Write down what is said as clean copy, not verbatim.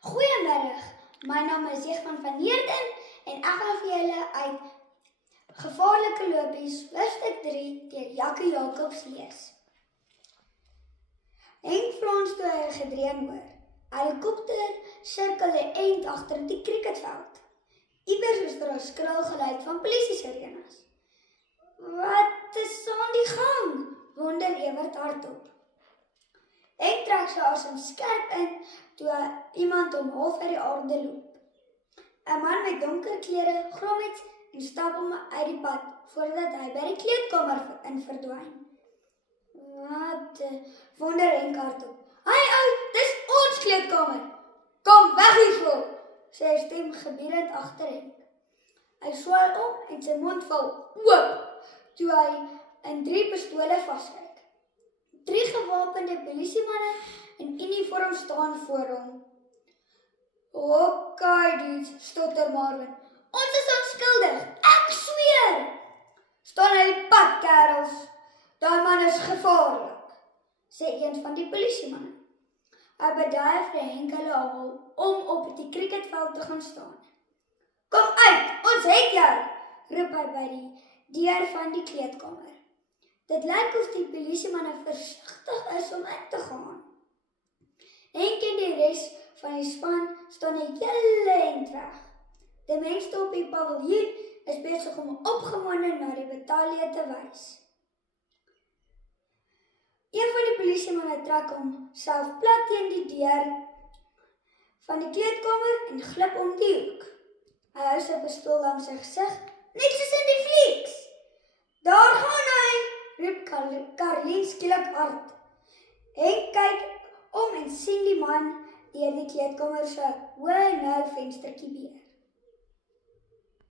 Goeiemiddag, my naam is Jegman van Heerden en ek gaan vir julle uit Gevaarlike Lopies, hoofstuk 3 deur Jakkie Jacobs lees. Henk Frans toe hy gedreun hoor. Helikopter sirkel 'n eind agter die cricketveld. Iewers is daar 'n skril geluid van polisie-sirenes. Wat is aan die gang? Wonder Ewert hardop. Henk trek sy asem skerp in toe iemand hom half uit die aarde loop. 'n man met donker klere grom iets en stap hom uit die pad voordat hy by die kleedkamer in verdwyn. Wat? Wonder Henk hardop. Hey ou, dis ons kleedkamer. Kom weg hiervoor, sê 'n stem gebiedend agter Henk. Hy swaai om en sy mond val oop toe hy in 3 pistole vaskyk. 3 gewapende polisiemanne in uniform staan voor hom. Okay, dudes, stotter Marvin. Ons is onskuldig, ek sweer! Staan uit die pad, kerels. Daai man is gevaarlik, sê een van die polisiemanne. Hy beduie vir Henk hulle almal om op die cricketveld te gaan staan. Kom uit, ons het jou, roep hy by die deur van die kleedkamer. Dit lyk of die polisiemanne versigtig is om in te gaan. Henk en die res van die span staan 'n hele eind weg. Die mense op die paviljoen is besig om opgewonde na die batalje te wys. Een van die polisiemanne trek homself plat teen die deur van die kleedkamer en glip om die hoek. Hy hou sy pistool langs sy gesig, net soos in die flieks. Daar gaan hy, roep Karlien skielik hard. Henk kyk om en sien die man deur die kleedkamer se hoë nou venstertjie beer.